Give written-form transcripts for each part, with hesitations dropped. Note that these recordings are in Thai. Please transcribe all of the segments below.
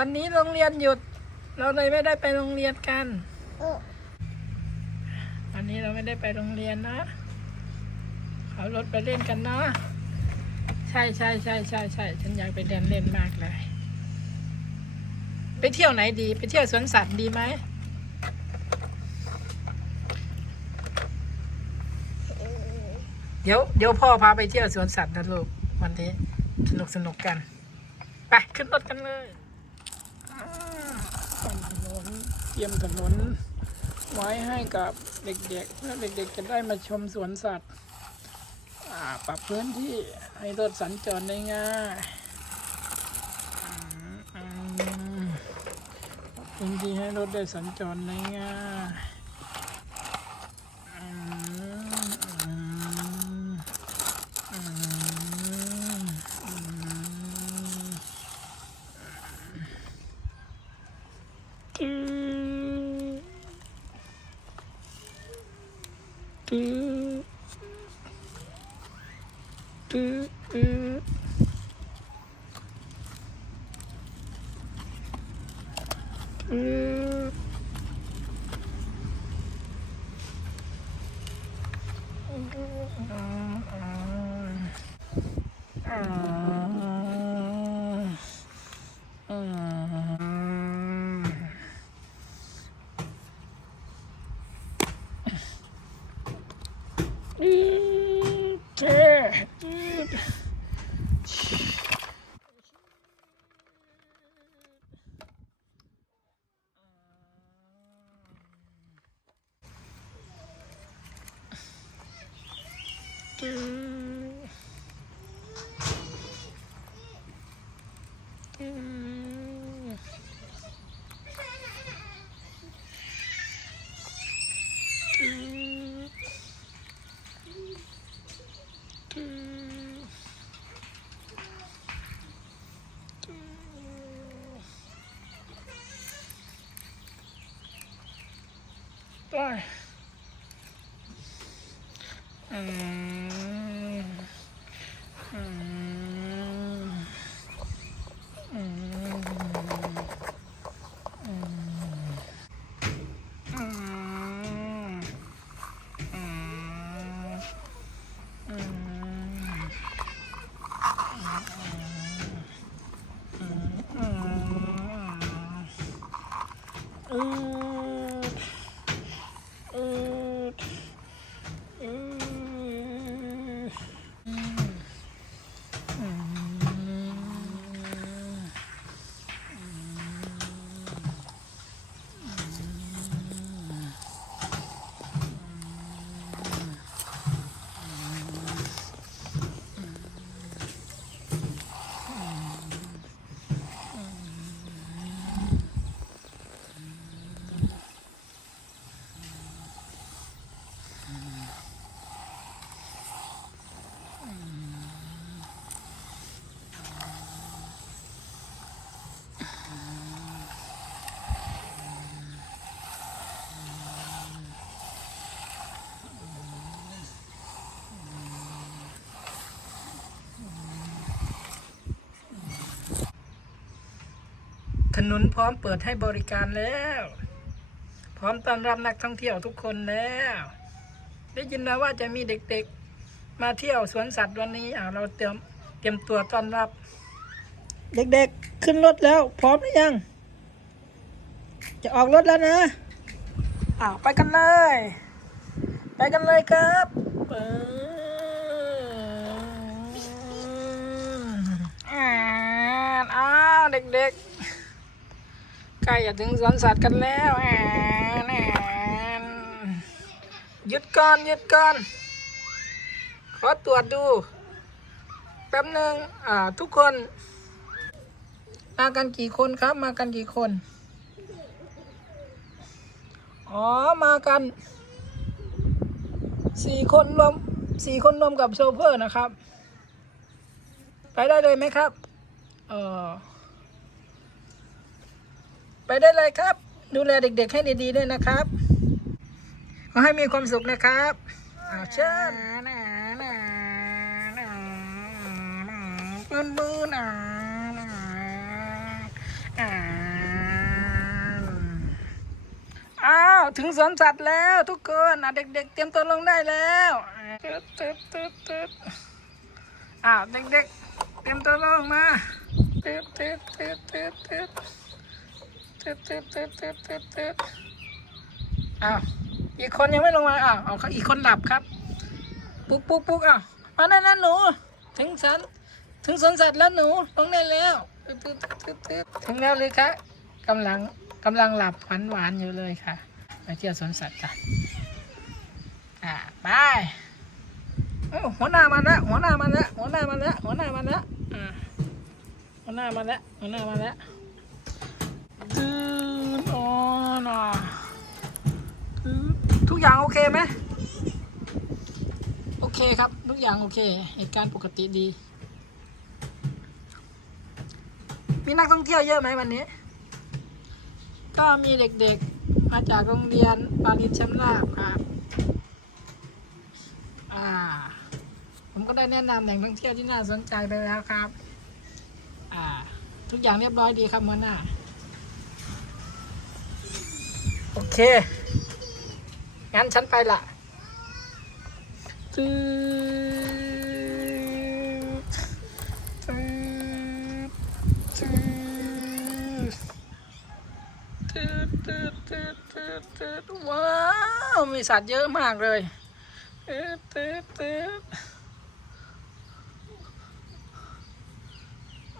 วันนี้โรงเรียนหยุดเราเลยไม่ได้ไปโรงเรียนกันวันนี้เราไม่ได้ไปโรงเรียนนะขับรถไปเล่นกันเนาะใช่ฉันอยากไปเดินเล่นมากเลยไปเที่ยวไหนดีไปเที่ยวสวนสัตว์ดีไหมเดี๋ยวพ่อพาไปเที่ยวสวนสัตว์นะลูกวันนี้สนุกกันไปขึ้นรถกันเลยเตรียมถนนไว้ให้กับเด็กๆเพื่อเด็กๆจะได้มาชมสวนสัตว์ปรับพื้นที่ให้รถสัญจรได้ง่ายพื้นที่ให้รถได้สัญจรได้ง่ายถนนพร้อมเปิดให้บริการแล้วพร้อมต้อนรับนักท่องเที่ยวทุกคนแล้วได้ยินมาว่าจะมีเด็กๆมาเที่ยวสวนสัตว์วันนี้เราเตรียมตัวต้อนรับเด็กๆขึ้นรถแล้วพร้อมหรือยังจะออกรถแล้วนะไปกันเลยครับเด็กๆใกล้จะถึงสวนสัตว์กันแล้วหยุดก่อนขอตรวจดูแป๊บนึงทุกคนมากันกี่คนครับมากัน4 คนรวมกับโชเฟอร์นะครับไปได้เลยไหมครับไปได้เลยครับดูแลเด็กๆให้ดีๆด้วยนะครับขอให้มีความสุขนะครับเชิญปืน อ่าอ้าวถึงสวนสัตว์แล้วทุกคนเด็กๆเตรียมตัวลงได้แล้วตึ๊ดอ้าวเด็กๆเตรียมตัวลงมาตึ๊ดอ้าวอีกคนยังไม่ลงมาอ้าวเขาอีกคนหลับครับปุ๊กอ้าวมาได้แล้วหนูถึงสวนสัตว์แล้วหนูลงได้แล้วถึงแล้วเลยครับกำลังหลับหวานอยู่เลยค่ะไปเที่ยวสวนสัตว์จ้ะไปโอ้หัวหน้ามาแล้วตื่นมาแล้วทุกอย่างโอเคไหมโอเคครับทุกอย่างโอเคเหตุการณ์ปกติดีมีนักท่องเที่ยวเยอะไหมวันนี้ก็มีเด็กๆมาจากโรงเรียนปาริชแชมป์ลาภครับผมก็ได้แนะนำแหล่งท่องเที่ยวที่น่าสนใจไปแล้วครับทุกอย่างเรียบร้อยดีครับหัวหน้าโอเคงั้นฉันไปละว้าวมีสัตว์เยอะมากเลย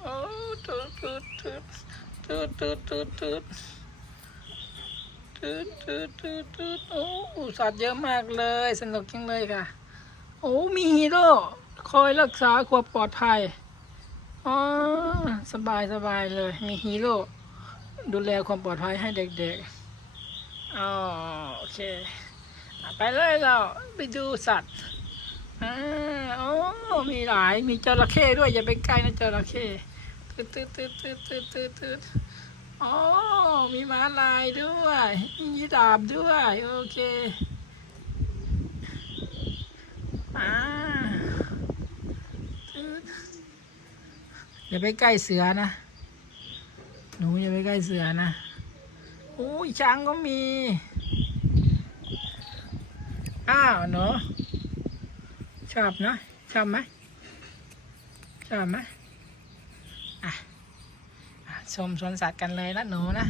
โอ้โอ้สัตว์เยอะมากเลยสนุกจังเลยค่ะโอ้มีฮีโร่คอยรักษาความปลอดภัยอ๋อสบายเลยมีฮีโร่ดูแลความปลอดภัยให้เด็กๆอ๋อโอเคไปเลยเราไปดูสัตว์โอ้มีจระเข้ด้วยอย่าไปใกล้นะจระเข้อ๋อมีม้าลายด้วยมียีราฟด้วยโอเคอย่าไปใกล้เสือนะหนูอย่าไปใกล้เสือนะโอ้ยช้างก็มีหนูชอบไหมชอบไหมชมสวนสัตว์กันเลยนะหนูนะ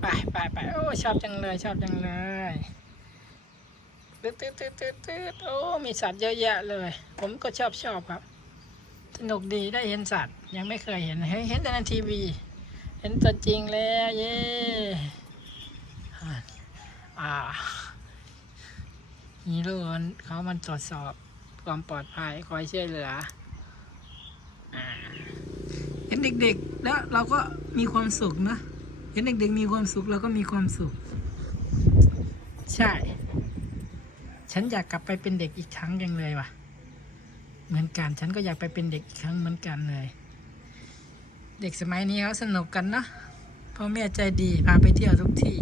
ไปโอ้ชอบจังเลยโอ้มีสัตว์เยอะแยะเลยผมก็ชอบครับสนุกดีได้เห็นสัตว์ยังไม่เคยเห็นแต่ในทีวีเห็นตัวจริงแล้วเย้ฮีโร่เขามันตรวจสอบความปลอดภัยคอยช่วยเหลือเห็นเด็กๆแล้วเราก็มีความสุขนะเห็นเด็กๆมีความสุขเราก็มีความสุขใช่ฉันอยากกลับไปเป็นเด็กอีกครั้งยังเลยว่ะเหมือนกันฉันก็อยากไปเป็นเด็กอีกครั้งเหมือนกันเลยเด็กสมัยนี้เขาสนุกกันนะพ่อแม่ใจดีพาไปเที่ยวทุกที่